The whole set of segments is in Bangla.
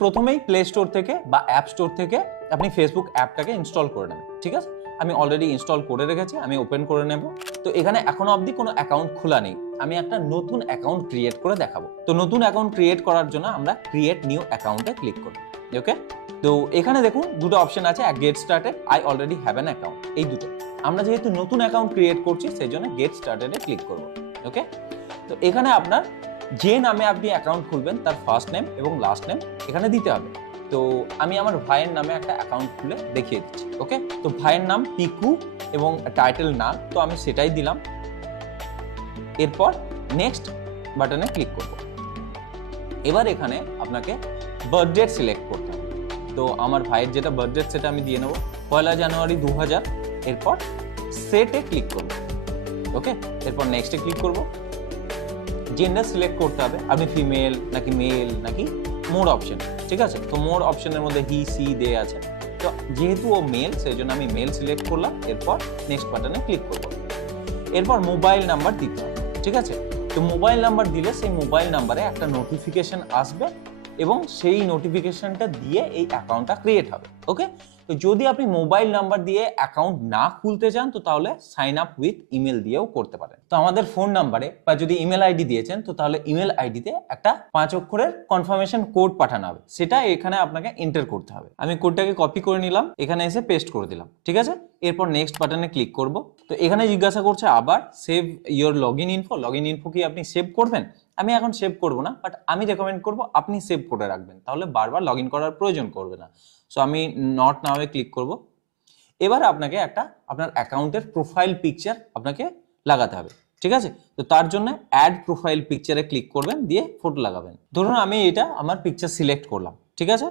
প্রথমেই প্লে স্টোর থেকে বা অ্যাপ স্টোর থেকে আপনি ফেসবুক অ্যাপটাকে ইনস্টল করে নেবেন, ঠিক আছে? আমি অলরেডি ইনস্টল করে রেখেছি, আমি ওপেন করে নেব। তো এখানে এখনো অবধি কোনো অ্যাকাউন্ট খোলা নেই, আমি একটা নতুন অ্যাকাউন্ট ক্রিয়েট করে দেখাবো। তো নতুন অ্যাকাউন্ট ক্রিয়েট করার জন্য আমরা ক্রিয়েট নিউ অ্যাকাউন্টে ক্লিক করব। ওকে, তো এখানে দেখুন দুটো অপশন আছে, get started, I already have an account, এই দুটো। আমরা যেহেতু নতুন অ্যাকাউন্ট ক্রিয়েট করছি সেই জন্য গেট স্টার্টেডে ক্লিক করব। ওকে, তো এখানে আপনার যে নামে আপনি অ্যাকাউন্ট খুলবেন তার ফার্স্ট নেম এবং লাস্ট নেম এখানে দিতে হবে। তো আমি আমার ভাইয়ের নামে একটা অ্যাকাউন্ট খুলে দেখিয়ে দিচ্ছি। ওকে, তো ভাইয়ের নাম পিকু এবং টাইটেল নাম, তো আমি সেটাই দিলাম। এরপর নেক্সট বাটনে ক্লিক করব। এবার এখানে আপনাকে বার্থডে সিলেক্ট করতে হবে। তো আমার ভাইয়ের যেটা বার্থডে সেটা আমি দিয়ে নেব, 1 জানুয়ারি 2000। এরপর সেটে ক্লিক করব। ওকে, এরপর নেক্সটে ক্লিক করব। জেন্ডার সিলেক্ট করতে হবে, আপনি ফিমেল নাকি মেল নাকি মোর অপশন, ঠিক আছে? তো মোর অপশনের মধ্যে হি সি দে আছে, তো যেহেতু ও মেল সেই জন্য আমি মেল সিলেক্ট করলাম। এরপর নেক্সট বাটনে ক্লিক করব। এরপর মোবাইল নাম্বার দিতে হবে, ঠিক আছে? তো মোবাইল নাম্বার দিলে সেই মোবাইল নাম্বারে একটা নোটিফিকেশন আসবে এবং সেই নোটিফিকেশনটা দিয়ে এই অ্যাকাউন্টটা ক্রিয়েট হবে। ওকে, তো যদি আপনি মোবাইল নাম্বার দিয়ে অ্যাকাউন্ট না খুলতে চান তো তাহলে সাইন আপ উইথ ইমেল দিয়েও করতে পারেন। তো আমাদের ফোন নাম্বারে বা যদি ইমেল আইডি দিয়েছেন তো তাহলে ইমেল আইডিতে একটা 5 অক্ষরের কনফার্মেশন কোড পাঠানো হবে, সেটা এখানে আপনাকে এন্টার করতে হবে। আমি কোডটাকে কপি করে নিলাম, এখানে এসে পেস্ট করে দিলাম, ঠিক আছে? এরপর নেক্সট বাটনে ক্লিক করব। তো এখানে জিজ্ঞাসা করছে আবার save your login info, login info কি আপনি সেভ করবেন? আমি এখন সেভ করব না, বাট আমি রেকমেন্ড করব আপনি সেভ করে রাখবেন, তাহলে বারবার লগ ইন করার প্রয়োজন করবে না। সো আমি নট নাওয়ে ক্লিক করব। এবার আপনাকে একটা আপনার অ্যাকাউন্টের প্রোফাইল পিকচার আপনাকে লাগাতে হবে, ঠিক আছে? তো তার জন্য অ্যাড প্রোফাইল পিকচারে ক্লিক করবেন, দিয়ে ফটো লাগাবেন। ধরুন আমি এটা আমার পিকচার সিলেক্ট করলাম, ঠিক আছে?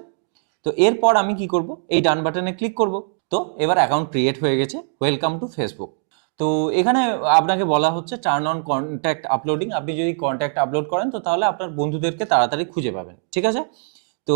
তো এরপর আমি কি করব, এই ডান বাটনে ক্লিক করব। তো এবার অ্যাকাউন্ট ক্রিয়েট হয়ে গেছে, ওয়েলকাম টু ফেসবুক। তো এখানে আপনাকে বলা হচ্ছে টার্ন অন কন্ট্যাক্ট আপলোডিং, আপনি যদি কন্ট্যাক্ট আপলোড করেন তো তাহলে আপনার বন্ধুদেরকে তাড়াতাড়ি খুঁজে পাবেন, ঠিক আছে? তো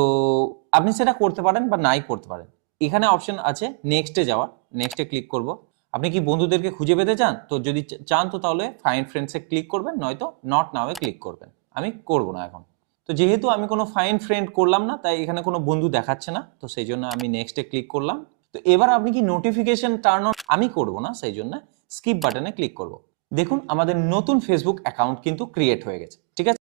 আপনি সেটা করতে পারেন বা নাই করতে পারেন। এখানে অপশন আছে নেক্সটে যাওয়া, নেক্সটে ক্লিক করব। আপনি কি বন্ধুদেরকে খুঁজে পেতে চান? তো যদি চান তো তাহলে ফাইন্ড ফ্রেন্ডসে ক্লিক করবেন, নয়তো নট নাওয়ে ক্লিক করবেন। আমি করব না এখন। তো যেহেতু আমি কোনো ফাইন্ড ফ্রেন্ড করলাম না তাই এখানে কোনো বন্ধু দেখাচ্ছে না, তো সেই জন্য আমি নেক্সটে ক্লিক করলাম। তো এবার আপনি কি নোটিফিকেশন টার্ন অন? আমি করব না, সেই জন্য স্কিপ বাটনে ক্লিক করব। দেখুন আমাদের নতুন ফেসবুক অ্যাকাউন্ট কিন্তু ক্রিয়েট হয়ে গেছে।